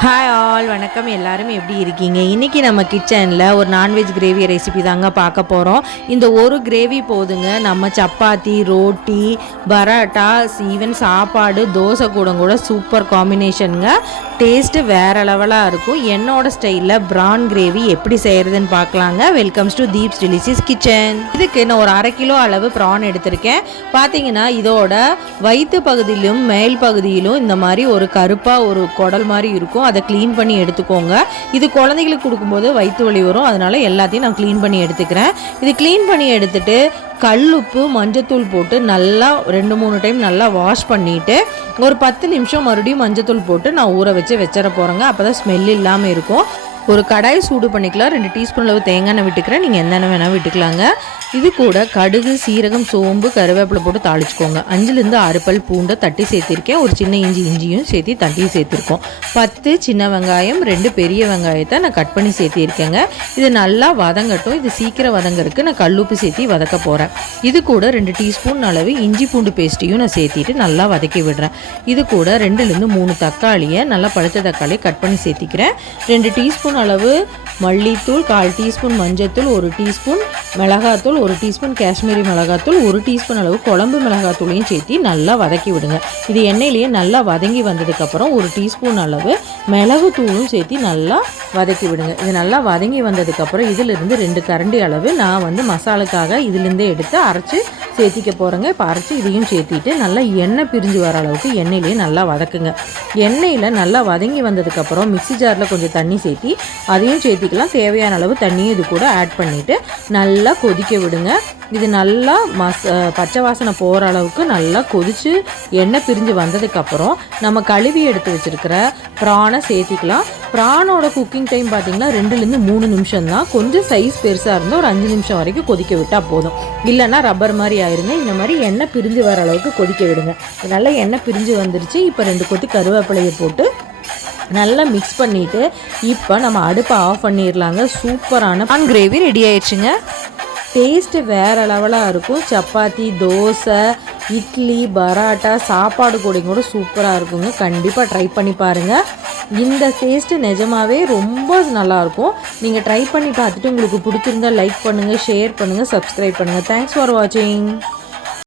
Hi all வணக்கம். எல்லாரும் எப்படி இருக்கீங்க? இன்றைக்கி நம்ம கிச்சனில் ஒரு நான்வெஜ் கிரேவி ரெசிபி தாங்க பார்க்க போகிறோம் இந்த ஒரு கிரேவி போதுங்க. நம்ம சப்பாத்தி ரோட்டி பரோட்டா ஈவன் சாப்பாடு தோசை கூட கூட சூப்பர் காம்பினேஷனுங்க டேஸ்ட்டு வேறு லெவலாக இருக்கும். என்னோட ஸ்டைலில் ப்ரான் கிரேவி எப்படி செய்கிறதுன்னு பார்க்கலாங்க. Welcomes to Deep's delicious kitchen இதுக்கு நான் ஒரு அரை கிலோ அளவு ப்ரான் எடுத்திருக்கேன். பார்த்தீங்கன்னா இதோட வயிற்று பகுதியிலும் மேல் பகுதியிலும் இந்த மாதிரி ஒரு கருப்பாக ஒரு குடல் மாதிரி இருக்கும். அதை க்ளீன் பண்ணி எடுத்துக்கோங்க. இது குழந்தைகளுக்கு கொடுக்கும்போது வயிற்று வலி வரும். அதனால் எல்லாத்தையும் நான் க்ளீன் பண்ணி எடுத்துக்கிறேன். இது க்ளீன் பண்ணி எடுத்துட்டு கல் உப்பு மஞ்சத்தூள் போட்டு நல்லா ரெண்டு மூணு டைம் நல்லா வாஷ் பண்ணிவிட்டு ஒரு பத்து நிமிஷம் மறுபடியும் மஞ்சத்தூள் போட்டு நான் ஊற வச்சு வச்சிட போகிறேங்க அப்போ தான் ஸ்மெல் இல்லாமல் இருக்கும். ஒரு கடாய் சூடு பண்ணிக்கலாம் ரெண்டு டீஸ்பூன் அளவு தேங்காய் எண்ணெய் விட்டுக்கிறேன். நீங்கள் எந்த எண்ணெய் வேணால் விட்டுக்கலாங்க. இது கூட கடுகு சீரகம் சோம்பு கருவேப்பிலை போட்டு தாளிச்சுக்கோங்க. அஞ்சுலேருந்து ஆறு பல் பூண்டை தட்டி சேர்த்திருக்கேன். ஒரு சின்ன இஞ்சி இஞ்சியும் சேர்த்து தட்டி சேர்த்திருக்கோம். பத்து சின்ன வெங்காயம் ரெண்டு பெரிய வெங்காயத்தை நான் கட் பண்ணி சேர்த்திருக்கேங்க. இது நல்லா வதங்கட்டும். இது சீக்கிரம் வதங்கறதுக்கு நான் கல்லுப்பு சேர்த்து வதக்க போகிறேன் இது கூட ரெண்டு டீஸ்பூன் அளவு இஞ்சி பூண்டு பேஸ்ட்டையும் நான் சேர்த்திட்டு நல்லா வதக்கி விடுறேன். இது கூட ரெண்டுலேருந்து மூணு தக்காளியை நல்லா பழுத்த தக்காளியை கட் பண்ணி சேர்த்திக்கிறேன். ரெண்டு டீஸ்பூன் அளவு மல்லித்தூள் கால் டீஸ்பூன் மஞ்சத்தூள் ஒரு டீஸ்பூன் மிளகாத்தூள் ஒரு டீஸ்பூன் காஷ்மீரி மிளகாத்தூள் ஒரு டீஸ்பூன் அளவு குழம்பு மிளகாத்தூளையும் சேர்த்து நல்லா வதக்கி விடுங்க. இது எண்ணெயிலேயே நல்லா வதங்கி வந்ததுக்கப்புறம் ஒரு டீஸ்பூன் அளவு மிளகு தூளும் சேர்த்து நல்லா வதக்கி விடுங்க. இது நல்லா வதங்கி வந்ததுக்கப்புறம் இதிலிருந்து ரெண்டு கரண்டி அளவு நான் வந்து மசாலுக்காக இதுலேருந்தே எடுத்து அரைச்சி சேர்த்திக்க போகிறேங்க இப்போ அரைச்சி இதையும் சேர்த்திட்டு நல்லா எண்ணெய் பிரிஞ்சு வர அளவுக்கு எண்ணெயிலேயே நல்லா வதக்குங்க. எண்ணெயில் நல்லா வதங்கி வந்ததுக்கப்புறம் மிக்ஸி ஜாரில் கொஞ்சம் தண்ணி சேர்த்தி அதையும் சேர்த்திக்கலாம். தேவையான அளவு தண்ணியும் இது கூட ஆட் பண்ணிவிட்டு நல்லா கொதிக்க விடுங்க. இது நல்லா மச பச்சை வாசனை போகிற அளவுக்கு நல்லா கொதித்து எண்ணெய் பிரிஞ்சு வந்ததுக்கப்புறம் நம்ம கழுவி எடுத்து வச்சுருக்கிற ப்ரானை சேர்த்திக்கலாம். ப்ரானோட குக்கிங் டைம் பார்த்திங்கன்னா ரெண்டுலேருந்து மூணு நிமிஷம் தான். கொஞ்சம் சைஸ் பெருசாக இருந்தால் ஒரு அஞ்சு நிமிஷம் வரைக்கும் கொதிக்க விட்டால் போதும். இல்லைன்னா ரப்பர் மாதிரி ஆயிருங்க. இந்த மாதிரி எண்ணெய் பிரிஞ்சு வர அளவுக்கு கொதிக்க விடுங்க. நல்லா எண்ணெய் பிரிஞ்சு வந்துருச்சு. இப்போ ரெண்டு கொத்து கருவேப்பிலையை போட்டு நல்லா மிக்ஸ் பண்ணிவிட்டு இப்போ நம்ம அடுப்பை ஆஃப் பண்ணிடலாங்க சூப்பரான பான் கிரேவி ரெடி ஆயிடுச்சுங்க. டேஸ்ட்டு வேறு லெவலாக இருக்கும். சப்பாத்தி தோசை இட்லி பராட்டா சாப்பாடு கூட கூட சூப்பராக இருக்குங்க. கண்டிப்பாக ட்ரை பண்ணி பாருங்கள் இந்த டேஸ்ட்டு நிஜமாவே ரொம்ப நல்லாயிருக்கும் நீங்கள் ட்ரை பண்ணி பார்த்துட்டு உங்களுக்கு பிடிச்சிருந்தா லைக் பண்ணுங்கள் ஷேர் பண்ணுங்கள் சப்ஸ்கிரைப் பண்ணுங்கள் தேங்க்ஸ் ஃபார் வாட்சிங்